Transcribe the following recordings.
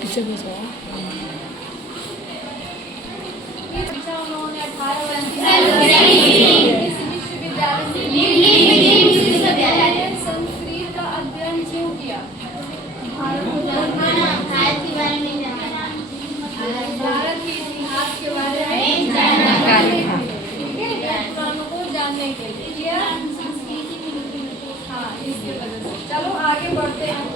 Teacher भी जाओ। उन्होंने 18 संस्कृत का अध्ययन क्यों किया? भारत के इतिहास के बारे में जानकारी, पुराणों को जानने के लिए। हाँ, इसके वजह से। चलो आगे बढ़ते हैं।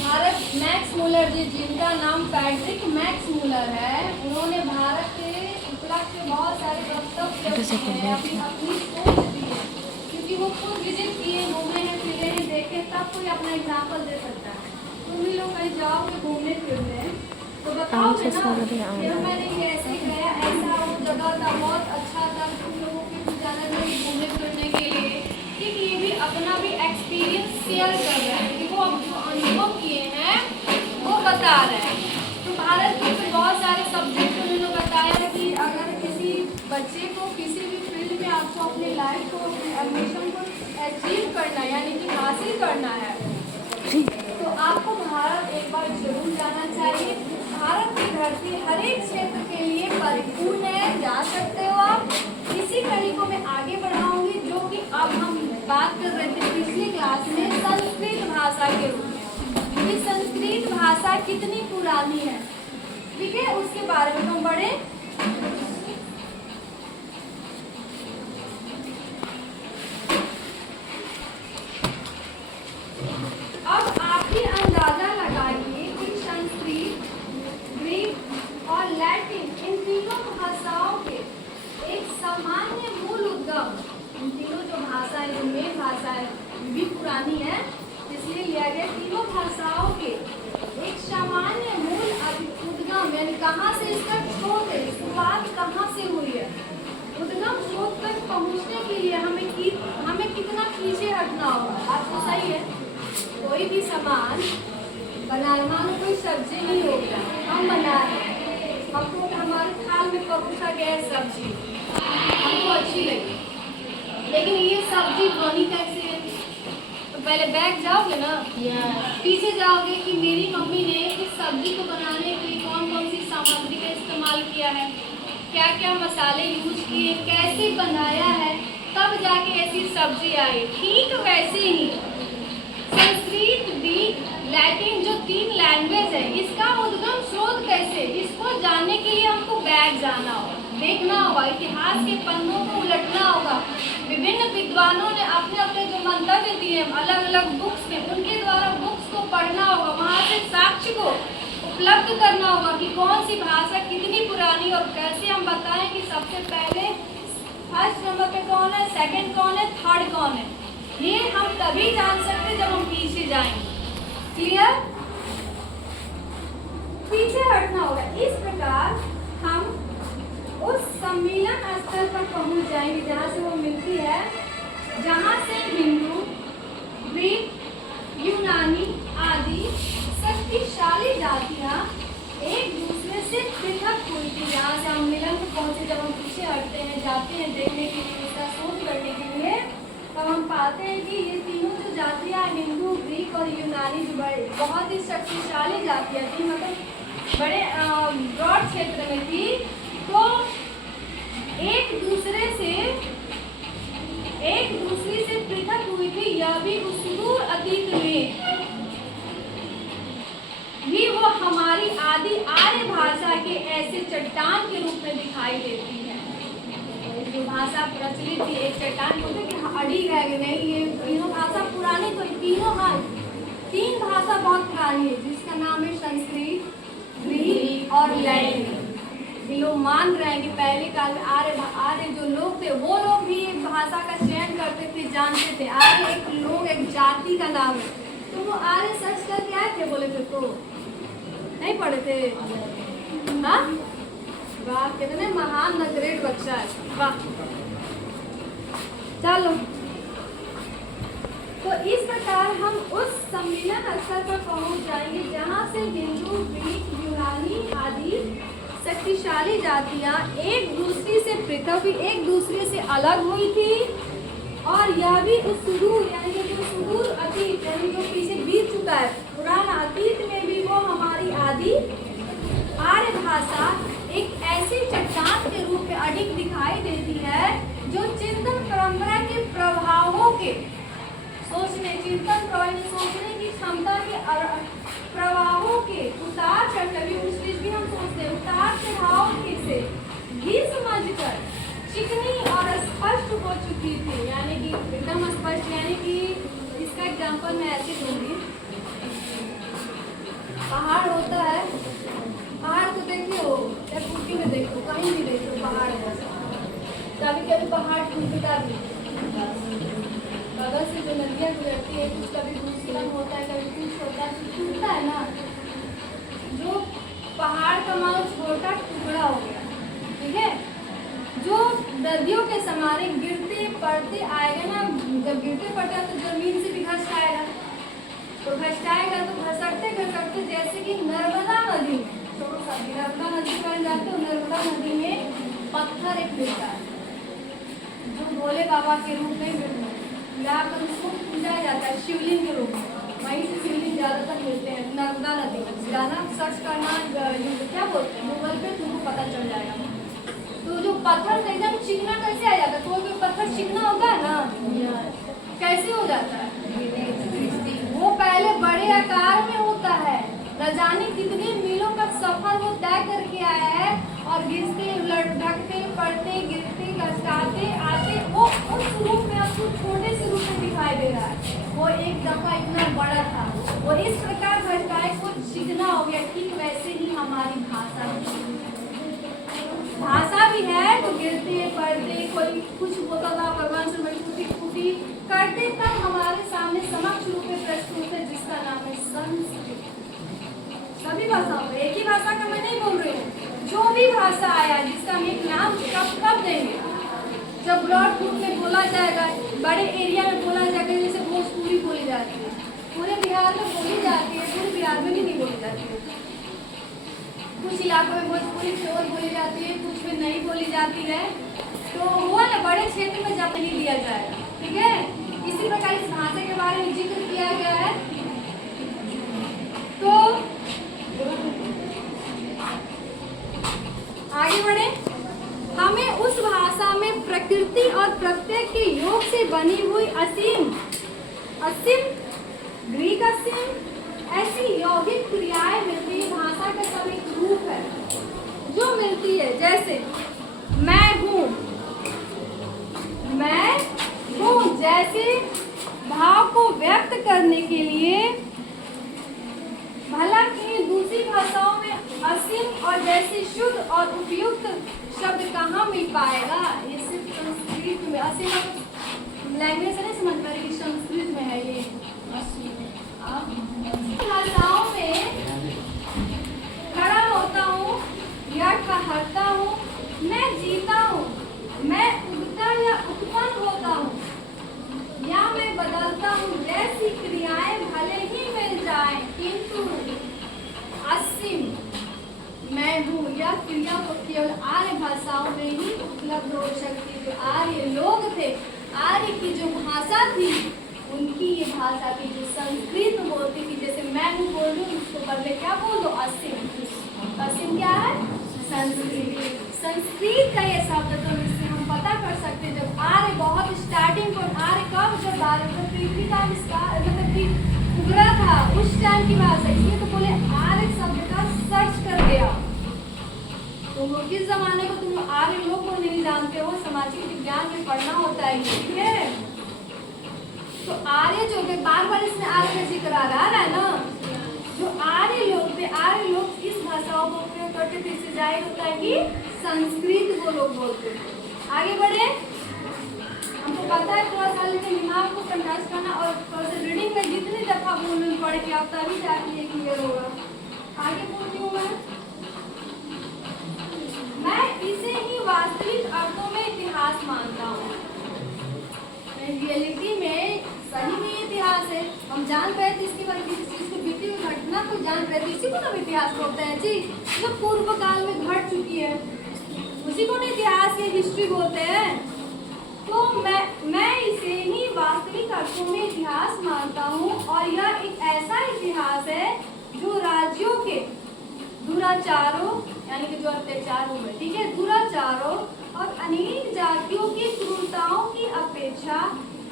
भारत मैक्स मुलर जी, जिनका नाम पैट्रिक मैक्स मुलर है, उन्होंने भारत के उपलक्ष्य बहुत सारे वक्तव्य अपनी सोच दी है, क्योंकि वो खुद विजिट किए, घूमे हैं, फिरे हैं, देखे, तब कोई अपना एग्जाम्पल दे सकता है। तुम भी लोग कहीं जाओगे घूमने फिरने तो बताओगे ना कि मैंने ये ऐसे गया, ऐसा वो जगह था, बहुत अच्छा था, तुम लोगों के भी जाना चाहिए घूमने फिरने के लिए। ठीक, ये भी अपना भी एक्सपीरियंस शेयर कर रहे हैं कि वो अब जो अनुभव किए हैं वो बता रहे हैं। तो भारत के बहुत सारे सब्जेक्ट उन्होंने बताया कि अगर किसी बच्चे को किसी भी फील्ड में आपको अपने लाइफ को, अपने एम्बिशन को अचीव करना है, यानी कि हासिल करना है, तो आपको भारत एक बार जरूर जाना चाहिए। भारत की धरती हर एक क्षेत्र के लिए परिपूर्ण है, जा सकते हो आप। इसी कड़ी को मैं आगे बढ़ाऊंगी, जो कि अब हम बात कर रहे थे पिछली क्लास में संस्कृत भाषा के रूप में। ये संस्कृत भाषा कितनी पुरानी है, ठीक है, उसके बारे में हम बढ़े। अब आप ही अंदाजा लगाइए कि संस्कृत, ग्रीक और लैटिन इन तीनों भाषाओं के एक सामान्य मूल उद्गम, इन तीनों जो भाषा है, जो मेन भाषा है, भी पुरानी है, इसलिए लिया गया तीनों भाषाओं के एक सामान्य मूल उद्गम, यानी कहाँ से इसका स्रोत है, शुरुआत कहाँ से हुई है। उद्गम स्रोत तक पहुँचने के लिए हमें कितना पीछे हटना होगा। बात तो सही है। कोई भी सामान बनाना, मानो कोई सब्जी नहीं होगा, हम बना रहे हैं, हमको हमारे थाल में परोसा गया सब्जी, हमको अच्छी लगी, लेकिन ये सब्जी बनी कैसे है? तो पहले बैक जाओगे ना, पीछे जाओगे कि मेरी मम्मी ने इस सब्जी को बनाने के लिए कौन कौन सी सामग्री का इस्तेमाल किया है, क्या क्या मसाले यूज किए, कैसे बनाया है, तब जाके ऐसी सब्जी आई। ठीक वैसे ही संस्कृत, ग्रीक, लैटिन जो तीन लैंग्वेज है, इसका उद्गम स्रोत कैसे, इसको जानने के लिए हमको बैक जाना होगा, देखना होगा, इतिहास के पन्नों को उलटना होगा। विभिन्न विद्वानों ने अपने अपने जो मंतव्य दिए अलग अलग बुक्स में, उनके द्वारा बुक्स को पढ़ना होगा, वहाँ से साक्ष्य को उपलब्ध करना होगा कि कौन सी भाषा कितनी पुरानी, और कैसे हम बताएं कि सबसे पहले फर्स्ट नंबर पे कौन है, सेकंड कौन है, थर्ड कौन है। ये हम तभी जान सकते जब हम पीछे जाएंगे। क्लियर? पीछे हटना होगा। इस प्रकार हम उस सम्मेलन स्थल पर पहुंच जाएंगे जहां से वो मिलती है, जहां से हिंदू, ग्रीक, यूनानी आदि शक्तिशाली जातियां एक दूसरे से पृथक हुई थी। जहाँ से हम मिलन को पहुंचे, जब हम पीछे हटते हैं, जाते हैं देखने के लिए, उसका शोध करने के लिए, तब हम पाते हैं कि ये तीनों जो जातियाँ, हिंदू, ग्रीक और यूनानी, जो बड़े बहुत ही शक्तिशाली जातियाँ थी, मतलब बड़े ब्रॉड क्षेत्र में थी, तो एक दूसरे से पृथक हुई थी। यह भी उस सुदूर अतीत में भी वो हमारी आदि आर्य भाषा के ऐसे चट्टान के रूप में दिखाई देती है। जो भाषा प्रचलित थी, एक चट्टान बोलते कि अड़ी रह गई, नहीं, ये तीनों भाषा पुरानी, तो तीनों तीन भाषा बहुत पुरानी है, जिसका नाम है संस्कृत, ग्रीक और लैटिन। लोग मान रहे हैं कि पहले काल में आर्य जो लोग थे, वो लोग भी एक भाषा का चयन करते थे, जानते थे। आर्य एक लोग, एक जाति का नाम है। तो वो आर्य सर्च करके आए थे, बोले थे तो नहीं पढ़े थे। हाँ, वाह, कितने महान न ग्रेट बच्चा है, वाह। चलो, तो इस प्रकार हम उस सम्मेलन स्थल पर पहुंच जाएंगे जहां से हिंदू, ग्रीक, यूनानी आदि शक्तिशाली जातियां एक दूसरे से पृथक हुई, एक दूसरे से अलग हुई थी। और यह भी उस सुदूर, यानी कि जो सुदूर अतीत, यानी जो पीछे बीत चुका है, पुराना अतीत में भी वो हमारी आदि चिंतन प्रवाह सोचने की क्षमता के प्रवाहों के उतार चढ़ाव, उस बीच भी हम सोचते हैं, उतार चढ़ाव से भी समझकर चिकनी और स्पष्ट हो चुकी थी, यानी कि एकदम स्पष्ट। यानी कि इसका एग्जाम्पल मैं ऐसे दूंगी, पहाड़ होता है, पहाड़ को देखो या कुर्सी में देखो, कहीं भी देखो पहाड़ है, कभी कभी पहाड़ टूटता भी, बगल से जो नदियाँ गुजरती है कुछ कभी भूस्खलन होता है, कभी कुछ होता है, तो टूटता है ना। जो पहाड़ का मानो छोटा टुकड़ा हो गया, ठीक है, जो नदियों के समारे गिरते पड़ते आएगा ना, जब गिरते पड़ता तो जमीन से भी घसटाएगा, तो घसटाएगा तो घसटते घसटते जैसे कि नर्मदा नदी में, तो नर्मदा नदी पर जाते हो, नर्मदा नदी में पत्थर एक मिलता है जो भोले बाबा के रूप में मिलता है, यहाँ पर उसको पूजा जाता है शिवलिंग के रूप में, वहीं से शिवलिंग ज़्यादातर मिलते हैं नर्मदा नदी में। ज़्यादा सर्च करना, क्या बोलते हैं गूगल पे, तुमको पता चल जाएगा। तो जो पत्थर एकदम चिकना कैसे आ जाता है, कोई पत्थर चिकना होता है ना, कैसे हो जाता है, वो पहले बड़े आकार में होता है, न जाने कितने मीलों का सफर वो तय करके आया है, और गिरते लटकते पड़ते गिरते घसटाते आते वो उस रूप में आपको छोटे से रूप में दिखाई दे रहा है, वो एक दफा इतना बड़ा था, वो इस प्रकार घसटाए को चिकना हो गया। ठीक वैसे ही हमारी भाषा भी है, तो गिरते पड़ते कोई कुछ होता था, भगवान से बड़ी टूटी फूटी करते तब हमारे सामने समक्ष रूप में प्रस्तुत है, जिसका नाम है संस्कृत। सभी भाषाओं में, एक ही भाषा का मैं नहीं बोल रही हूँ, जो भी भाषा आया जिसका हम एक नाम कब देंगे, जब ब्रॉड रूप में बोला जाएगा, बड़े एरिया में बोला जाएगा, जैसे भोजपुरी बोली जाती है, पूरे बिहार में बोली जाती है, पूरे बिहार में भी नहीं बोली जाती है, कुछ इलाकों में भोजपुरी प्योर बोली जाती है, कुछ में नहीं बोली जाती है, तो हुआ ना, बड़े क्षेत्र में जब नहीं दिया जाएगा, ठीक है। इसी प्रकार इस भाषा के बारे में जिक्र किया गया है। तो आगे बढ़े, हमें उस भाषा में प्रकृति और प्रत्यय के योग से बनी हुई असीम ग्रीक असीम ऐसी यौगिक क्रियाएं मिलती है। भाषा का सब एक रूप है जो मिलती है, जैसे मैं हूँ, जैसे भाव को व्यक्त करने के लिए, भला कि दूसरी भाषाओं में असीम और जैसे शुद्ध और उपयुक्त शब्द कहाँ मिल पाएगा, ये सिर्फ संस्कृत में। असीम लैंग्वेज से नहीं समझ पा रही, संस्कृत में है ये। भाषाओं में खड़ा होता हूँ या ठहरता हूँ, मैं जीता हूँ, मैं उगता या उत्पन्न होता हूँ, या मैं बदलता हूँ, जैसी क्रियाएं भले ही मिल जाएं, किंतु असीम मैं हूँ या क्रिया को केवल आर्य भाषाओं में ही उपलब्ध हो सकती। जो आर्य लोग थे, आर्य की जो भाषा थी, उनकी ये भाषा थी जो संस्कृत बोलती थी। जैसे मैं हूँ बोल रही हूँ, उसको बदले क्या बोल दो, असीम। असीम क्या है, संस्कृत। संस्कृत का ये शब्द तो इससे हम पता कर सकते हैं, जब आर्य बहुत स्टार्टिंग को, आर्य कब, जब पृथ्वी का मतलब उभरा था, उस टाइम की बात है। इसलिए तो बोले आर्य शब्द का सर्च कर गया। तुम लोग किस जमाने को तुम आर्य लोग को नहीं जानते हो, सामाजिक विज्ञान में पढ़ना होता है, ठीक है। तो आर्य जो बार बार इसमें आर्य का जिक्र आ रहा है ना, जो आर्य लोग थे, आर्य लोग इस भाषाओं को उपयोग करते थे। इससे जाहिर होता है कि संस्कृत वो लोग बोलते थे। आगे बढ़े, हमको पता है थोड़ा सा, लेकिन दिमाग को कंट्रास्ट करना और थोड़ा सा रीडिंग में जितनी दफा बोलने पड़े कि आप तभी जाके ये क्लियर होगा। आगे बोलती हूँ मैं इसे ही वास्तविक अर्थों में इतिहास मानता हूँ। रियलिटी में सही में इतिहास है, हम जान रहे थे इसकी बारे, किसी चीज को बीती हुई घटना को जान रहे थे, इसी को तो इतिहास बोलते हैं जी, जो पूर्व काल में घट चुकी है, उसी को इतिहास की हिस्ट्री बोलते हैं। तो मैं इसे ही वास्तविक अर्थों में इतिहास मानता हूँ, और यह एक ऐसा इतिहास है जो राज्यों के दुराचारों, यानी कि जो अत्याचार हुए, ठीक है, दुराचारों और अनेक जातियों की क्रूरताओं की अपेक्षा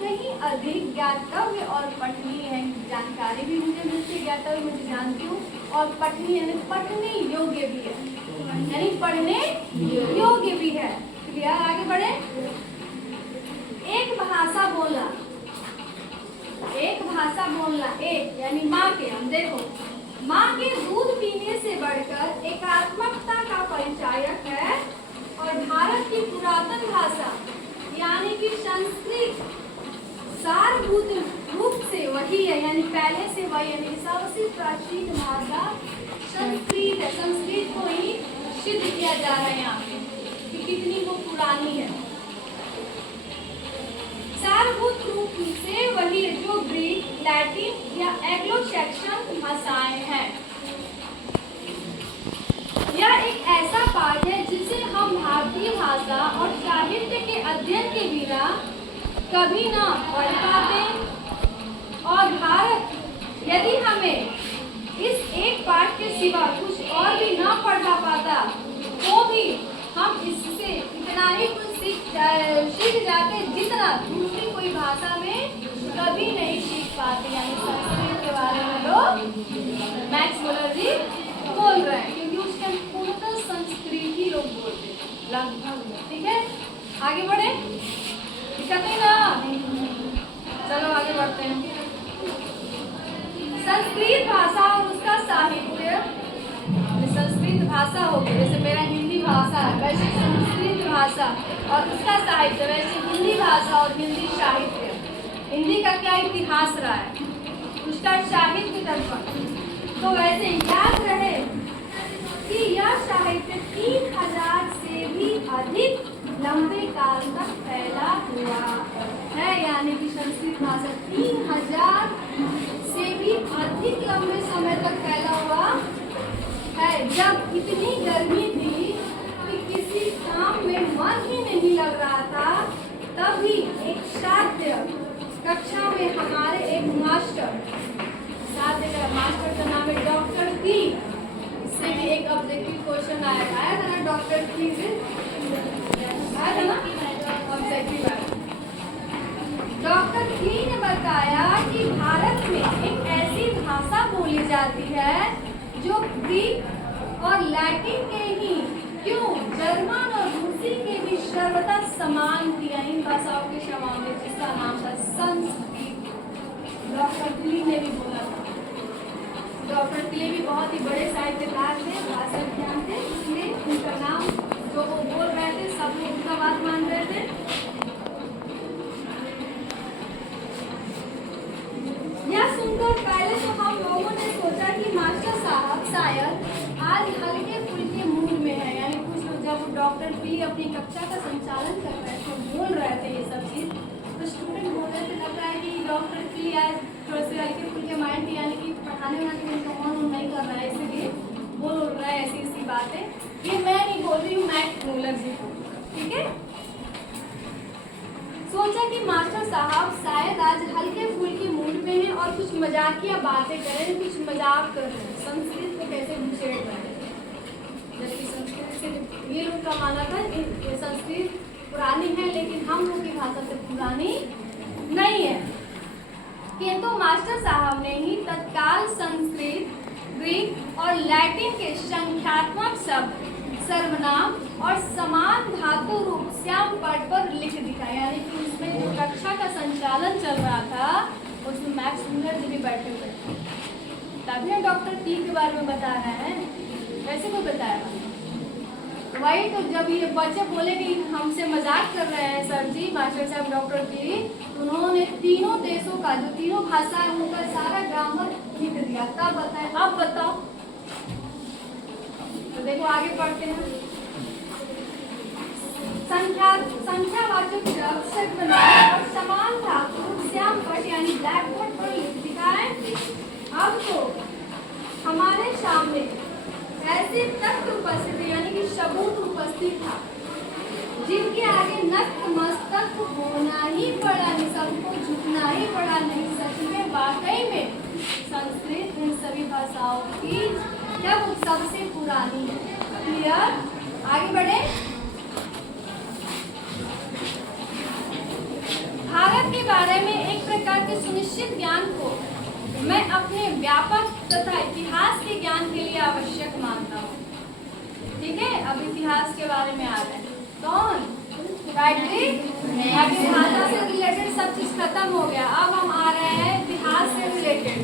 कहीं अधिक ज्ञातव्य और पठनीय है। जानकारी भी मुझे मिलती है, ज्ञातव्य मुझे जानती हूँ, और पठनीय यानी पढ़ने योग्य भी है, यानी पढ़ने योग्य भी है। क्लियर? आगे बढ़े। एक भाषा बोलना, एक भाषा बोलना, एक यानी माँ के, हम देखो माँ के दूध पीने से बढ़कर एकात्मकता का परिचायक है, और भारत की पुरातन भाषा यानी कि संस्कृत सारभूत रूप से वही है, यानी पहले से वही, यानी सबसे प्राचीन भाषा संस्कृत है। संस्कृत को ही सिद्ध किया जा रहा है यहाँ पे कि कितनी वो पुरानी है। सारभूत रूप से वही है जो ग्रीक, लैटिन या एंग्लो सैक्सन भाषाएं हैं। यह एक ऐसा पाठ है जिसे हम भारतीय भाषा और साहित्य के अध्ययन के बिना कभी ना पढ़ पाते, और भारत यदि हमें इस एक पाठ के सिवा कुछ और भी ना पढ़ा पाता तो भी हम इससे इतना ही कुछ सीख जाते जितना दूसरी कोई भाषा में कभी नहीं सीख पाते। यानी संस्कृत के बारे में लोग मैक्स मुलर जी बोल रहे हैं, क्योंकि उसके पूर्णतः संस्कृत ही लोग बोलते हैं लगभग। ठीक है, आगे बढ़े। दिक्कत नहीं ना? चलो आगे बढ़ते हैं। संस्कृत भाषा और उसका साहित्य, संस्कृत भाषा हो गई, जैसे मेरा हिंदी भाषा है वैसे संस्कृत भाषा और उसका साहित्य, वैसे हिंदी भाषा और हिंदी साहित्य। हिंदी का क्या इतिहास रहा है, उसका साहित्य दर्पण। तो वैसे याद रहे कि यह साहित्य 3000 से भी अधिक लंबे काल तक फैला हुआ है, यानी कि संस्कृत भाषा 3000 से भी अधिक लंबे समय तक फैला हुआ है। जब इतनी गर्मी थी कि किसी काम में मन ही नहीं लग रहा था, तभी एक साध्य कक्षा में हमारे एक मास्टर, साध्य का मास्टर का नाम है डॉक्टर टी, इससे भी एक ऑब्जेक्टिव क्वेश्चन आया था ना, डॉक्टर टी से आया था ना ऑब्जेक्टिव। डॉक्टर टी ने बताया कि भारत में एक ऐसी भाषा बोली जाती है जो ग्रीक और लैटिन के ही क्यों जर्मन और रूसी के भी सर्वथा समान थी, इन भाषाओं के समान थे, जिसका नाम था संस्कृत। डॉक्टर टी ने भी बोला था। डॉक्टर टी भी बहुत ही बड़े साहित्यकार थे, भाषा ज्ञान थे, इसलिए उनका नाम जो वो बोल रहे थे सब लोग उनका बात मान रहे थे। यह सुनकर पहले तो हम लोगों ने सोचा कि मास्टर साहब शायद आज हल्के फुल्के मूड में है, यानी कुछ लोग जब डॉक्टर पी अपनी कक्षा का संचालन कर रहे थे, बोल रहे थे ये सब चीज़, तो स्टूडेंट बोल रहे थे लग रहा है कि डॉक्टर पी आज थोड़े से हल्के फुल्के माइंड, यानी कि पढ़ाने वाले में उनका मन नहीं कर रहा है, इसलिए बोल रहा है ऐसी ऐसी बातें। ये मैं नहीं बोल रही हूँ, मैक्स मुलर जी को। ठीक है, सोचा कि मास्टर साहब शायद आज हल्के फुल्के मूड में हैं और कुछ मजाकिया बातें करें, कुछ मजाक कर रहे हैं, संस्कृत को कैसे छेड़ रहे हैं, जबकि संस्कृत से ये लोग का माना था कि संस्कृत पुरानी है, लेकिन हम लोग की भाषा से पुरानी नहीं है। किंतु मास्टर साहब ने ही तत्काल संस्कृत, ग्रीक और लैटिन के संख्यात्मक शब्द, सर्वनाम और समान धातु रूप श्याम पट पर लिख दिखाया, यानी कि उसमें जो कक्षा का संचालन चल रहा था उसमें मैक्स मुलर जी भी बैठे हुए थे, तभी हम डॉक्टर टी के बारे में बता रहे हैं, वैसे कोई बताया वही। तो जब ये बच्चे बोले कि हमसे मजाक कर रहे हैं सर जी मास्टर साहब डॉक्टर टी, उन्होंने तीनों देशों का जो तीनों भाषा है उनका सारा ग्रामर लिख दिया। तब बताए, अब बताओ। तो देखो आगे पढ़ते हैं। संख्यावाचक शब्द सर्वनाम और समान धातु श्याम पट यानी ब्लैक बोर्ड पर लिख दिखाए। अब तो हमारे सामने ऐसे तथ्य उपस्थित यानी कि सबूत उपस्थित था जिनके आगे नतमस्तक होना ही पड़ा, नहीं सबको झुकना ही पड़ा। नहीं, सच में वाकई में संस्कृत इन सभी भाषाओं की जब सबसे पुरानी है। क्लियर, आगे बढ़े। भारत के बारे बारे में एक प्रकार के सुनिश्चित ज्ञान को मैं अपने व्यापक तथा इतिहास के ज्ञान के लिए आवश्यक मानता हूँ। ठीक है, अब इतिहास के बारे में आ रहे हैं। कौन? गायत्री। अभी भाषा से रिलेटेड सब चीज खत्म हो गया, अब हम आ रहे हैं इतिहास से रिलेटेड।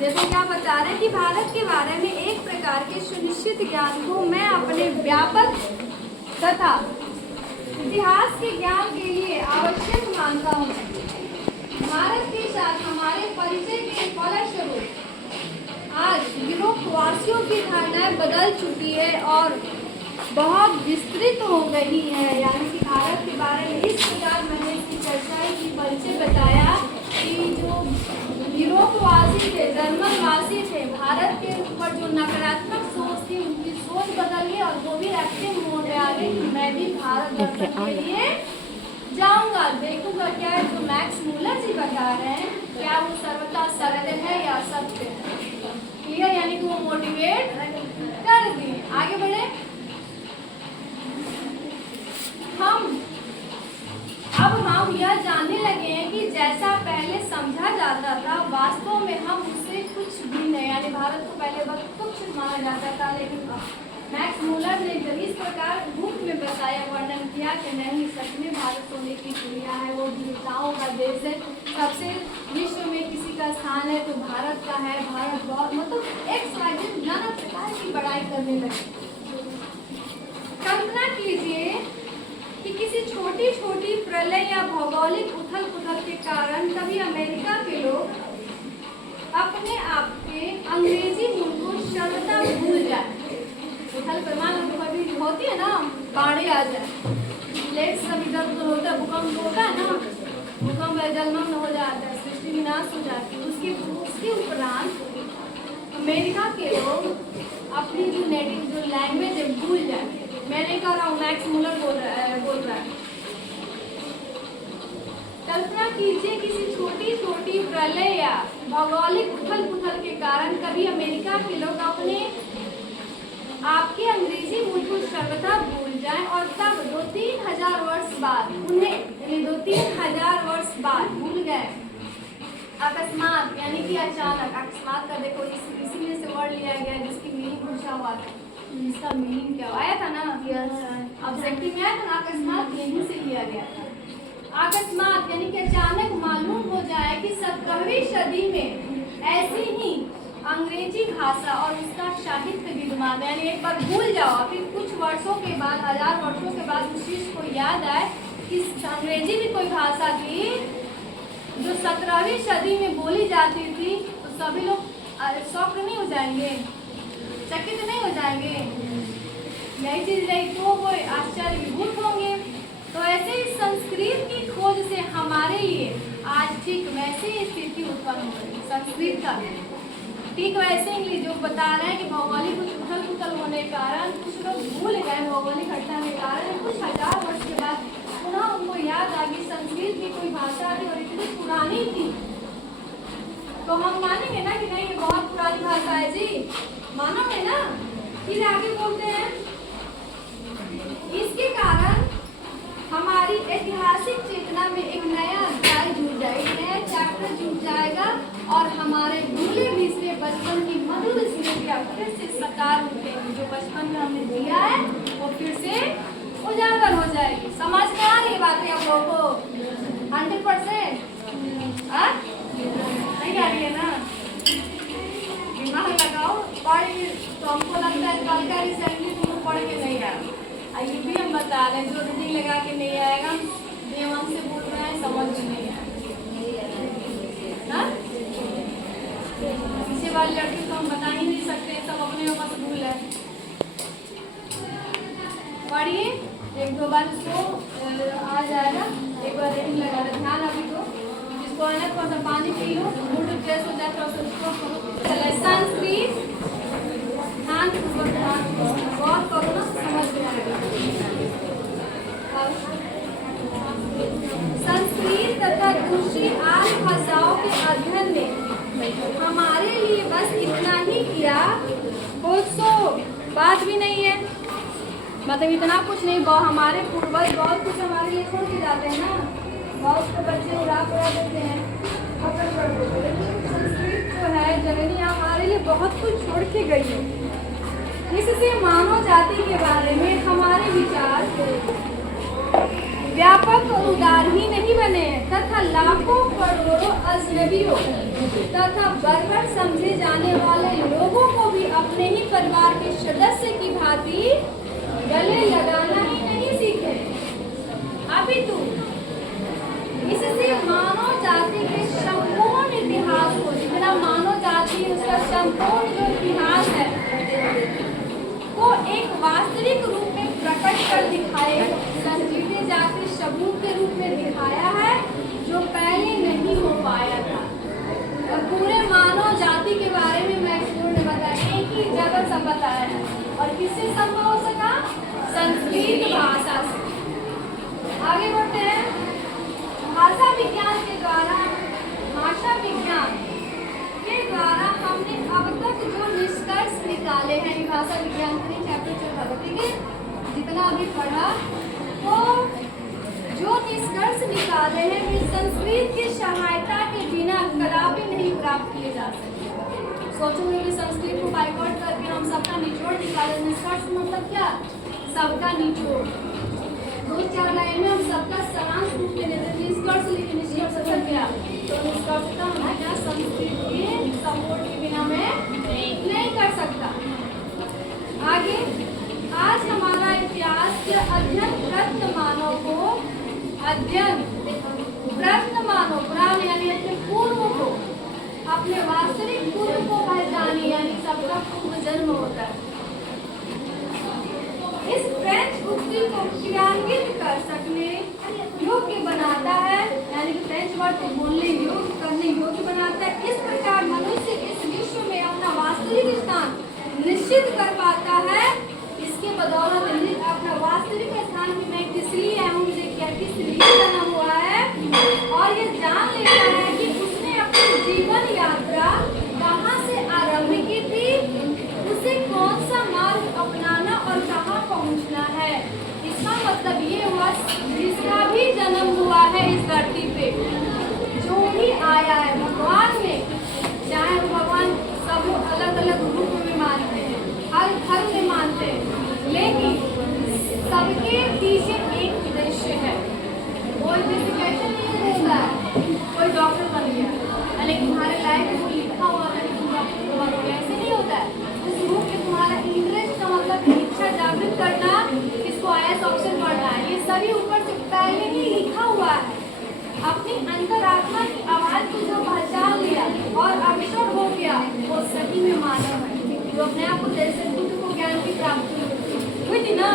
देखो क्या बता रहे हैं कि भारत के बारे में एक प्रकार के सुनिश्चित ज्ञान को मैं अपने व्यापक तथा इतिहास के ज्ञान के लिए आवश्यक मानता हूँ। भारत के साथ हमारे परिचय के फलस्वरूप आज यूरोपवासियों की धारणाएं बदल चुकी है और बहुत विस्तृत हो गई है। यानी कि भारत के बारे में इस प्रकार मैंने इसकी चर्चा की, परिचय बताया कि जो यूरोपवासी थे, जर्मनवासी थे, भारत के ऊपर जो नकारात्मक सोच थी उनकी सोच बदल गई और वो भी एक्टिव हो गया कि मैं भी भारत दर्शन के लिए जाऊंगा, देखूंगा क्या है जो मैक्स मूलर जी बता रहे हैं, क्या वो सर्वथा सत्य है या सत्य है। क्लियर? यानी कि वो मोटिवेट कर दिए। आगे बढ़े। हम यह जानने लगे हैं कि जैसा पहले समझा जाता था वास्तव में हम उससे कुछ भी नहीं, यानी भारत को पहले बहुत तुच्छ माना जाता था, लेकिन मैक्स मूलर ने जब इस प्रकार बुक में बताया, वर्णन किया कि नहीं, सच में भारत सोने की दुनिया है, वो देवताओं का देश है, सबसे विश्व में किसी का स्थान है तो भारत का है, भारत बहुत मतलब एक नाना प्रकार की बड़ाई करने लगे। कल्पना कीजिए कि किसी छोटी छोटी प्रलय या भौगोलिक उथल पुथल के कारण कभी अमेरिका के लोग अपने आप के अंग्रेजी मूल को सर्वथा भूल जाए। उथल प्रमाण कभी होती है ना, बाढ़े आ जाए, प्लेट्स कभी इधर उधर होता है, भूकंप होता है ना, भूकंप जलमग्न हो जाता है, सृष्टि विनाश हो जाती है। उसके उपरांत अमेरिका के लोग अपनी जो नेटिव जो लैंग्वेज है भूल जाए। मैं नहीं कह रहा हूँ, मैक्स मूलर बोल रहा है। कल्पना कीजिए किसी छोटी छोटी प्रलय या भौगोलिक उथल पुथल के कारण कभी अमेरिका के लोग अपने आपके अंग्रेजी मूल को सर्वथा भूल जाएं और तब 2-3 हजार वर्ष बाद उन्हें, यानी 2-3 हजार वर्ष बाद भूल गए अकस्मात, यानी कि अचानक। अकस्मात का देखो इसीलिए से वर्ड लिया गया जिसकी मीनिंग पूछा हुआ था, इसका मीनिंग क्या आया था ना, ऑब्जेक्टिव में आया था ना, अकस्मात यहीं से लिया गया था। अकस्मात यानी कि अचानक मालूम हो जाए कि 17वीं सदी में ऐसी ही अंग्रेजी भाषा और उसका साहित्य विद्यमान, यानी एक बार भूल जाओ, फिर कुछ वर्षों के बाद, 1000 वर्षों के बाद उस चीज को याद आए कि अंग्रेजी भी कोई भाषा थी जो 17वीं सदी में बोली जाती थी, तो सभी लोग शौक नहीं हो जाएंगे, चकित नहीं हो जाएंगे, नई चीज नहीं तो वो आश्चर्य विभूत होंगे। तो ऐसे ही संस्कृत की खोज से हमारे लिए आज ठीक वैसी स्थिति उत्पन्न हो रही है। संस्कृत का ठीक वैसे इंग्लिश जो बता रहे हैं कि भौगोलिक कुछ उथल पुथल होने के कारण कुछ लोग भूल गए, भौगोलिक घटना के कारण कुछ हजार वर्ष के बाद पुनः उनको याद आ गई संस्कृत की कोई भाषा थी और इतनी पुरानी थी, तो हम मानेंगे ना कि नहीं ये बहुत पुरानी भाषा है जी, मानोगे ना। फिर आगे बोलते हैं इसके कारण हमारी ऐतिहासिक चेतना में एक नया अध्याय जुड़ जाएगा, नया चैप्टर जुड़ जाएगा और हमारे भूले बिसरे बचपन की मधुर स्मृतियां फिर से साकार उठेंगी। जो बचपन में हमने दिया है वो फिर से उजागर हो जाएगी। समझ में आ रही बातें आप लोगों को 100%? नहीं आ रही है ना, दिमाग लगाओ, पढ़ तो हमको लगता है कल का रिसेंटली तुम पढ़ के नहीं आया, ये भी हम बता रहे हैं, जो रीडिंग लगा के नहीं आएगा देवांग से बोल रहे हैं, समझ में नहीं आएगा। पीछे वाली लड़की को हम बता ही नहीं सकते, सब अपने ऊपर से भूल है। पढ़िए, 1-2 बार इसको आ जाएगा, एक बार रीडिंग लगा दे, ध्यान अभी तो जिसको आना थोड़ा सा पानी पी लो, मूड फ्रेश हो जाए, थोड़ा सा उसको चले। संस्कृत ध्यान बहुत करो ना, समझ में आएगा। संस्कृत तथा दूसरी आर्य भाषाओं के अध्ययन ने हमारे लिए बस इतना ही किया, कुछ तो बात भी नहीं है, मतलब इतना कुछ नहीं, हमारे पूर्वज बहुत कुछ हमारे लिए छोड़ के जाते हैं ना, बहुत से बच्चे उड़ा देते हैं, पकड़ कर देते हैं। लेकिन संस्कृत जो है जननी हमारे लिए बहुत कुछ छोड़ के गई है। इससे मानव जाति के बारे में हमारे विचार व्यापक और उदार ही नहीं बने तथा लाखों करोड़ों अजनबियों तथा बर्बर समझे जाने वाले लोगों को भी अपने ही परिवार के सदस्य की भांति गले लगाना ही नहीं सीखे, अपितु इससे मानव जाति के संपूर्ण इतिहास को, जितना मानव जाति उसका संपूर्ण जो इतिहास है को एक वास्तविक रूप में प्रकट कर दिखाए, संजीवित जाति सबूत के रूप में दिखाया है जो पहले नहीं हो पाया था। और पूरे मानव जाति के बारे में मैं पूर्ण बताया, एक ही जगह सब बताया है। और किससे संभव हो सका? संस्कृत भाषा से। आगे बढ़ते हैं। भाषा विज्ञान के द्वारा, भाषा विज्ञान के द्वारा हमने अब तक जो निष्कर्ष निकाले हैं, भाषा विज्ञान के चैप्टर चल रहा, ठीक है, जितना अभी पढ़ा तो जो निष्कर्ष निकाले हैं वे संस्कृत की सहायता के बिना कदापि नहीं प्राप्त किए जा सकते। सोचोगे कि संस्कृत को बाइकआउट करके हम सबका निचोड़ निकाले, निष्कर्ष मतलब क्या? सबका निचोड़। दो चार लाइन में हम सबका सारांश रूप में लेते, निष्कर्ष लिखे, निष्कर्ष क्या? तो निष्कर्षता होना क्या? संस्कृत के सपोर्ट के बिना मैं नहीं कर सकता। आगे, आज हमारा इतिहास के अध्ययन प्रश्न मानव को, अध्ययन प्रश्न मानव, पुराण यानी अपने पूर्व को, अपने वास्तविक पूर्व को पहचाने, यानी सबका पूर्व जन्म होता है। इस फ्रेंच उक्ति को क्रियान्वित कर सकने योग्य बनाता है, यानी कि फ्रेंच वर्ड को बोलने योग्य, करने योग्य बनाता है। इस प्रकार मनुष्य इस विश्व में अपना वास्तविक स्थान निश्चित कर पाता है। इसके बदौलत अपना वास्तविक स्थान की मैं किस लिए हूँ, मुझे क्या किस लिए बना हुआ है, और ये जान लेता है कि उसने अपनी जीवन यात्रा कहाँ से आरंभ की थी, उसे कौन सा मार्ग अपनाना और कहाँ पहुँचना है। इसका मतलब ये हुआ जिसका भी जन्म हुआ है इस धरती पे, जो भी आया है भगवान में, चाहे भगवान सब अलग अलग रूप में मानते हैं, हर धर्म में मानते हैं, लेकिन सबके पीछे एक उद्देश्य है। वो उद्देश्य कैसे नहीं होता है? कोई डॉक्टर बन गया, लेकिन तुम्हारे लाइफ में लिखा हुआ है तुम डॉक्टर बनोगे, ऐसे नहीं होता है। उस रूप में तुम्हारा इंटरेस्ट का मतलब इच्छा जागृत करना, किसको IAS ऑप्शन पढ़ना है, ये सभी ऊपर से पहले ही लिखा हुआ है। अपनी अंतरात्मा की आवाज को जो पहचान लिया और अक्षर हो गया, वो सही में मानव है, जो अपने आप को जैसे बुद्ध को ज्ञान की प्राप्ति हुई थी ना।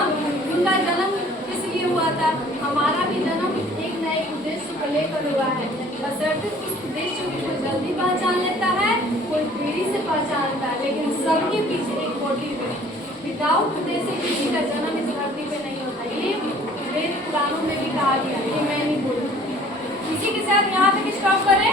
उनका जन्म किस लिए हुआ था? हमारा भी जन्म एक नए उद्देश्य को लेकर हुआ है। बशर्ते उस उद्देश्य को जल्दी पहचान लेता है, कोई देरी से पहचानता है, लेकिन सबके पीछे एक मोटिव है। विदाउट उद्देश्य किसी का जन्म इस धरती पे नहीं होता। ये वेद पुराणों में भी कहा गया, ये मैं नहीं बोलूँ। इसी के साथ यहाँ तक स्टॉप करें।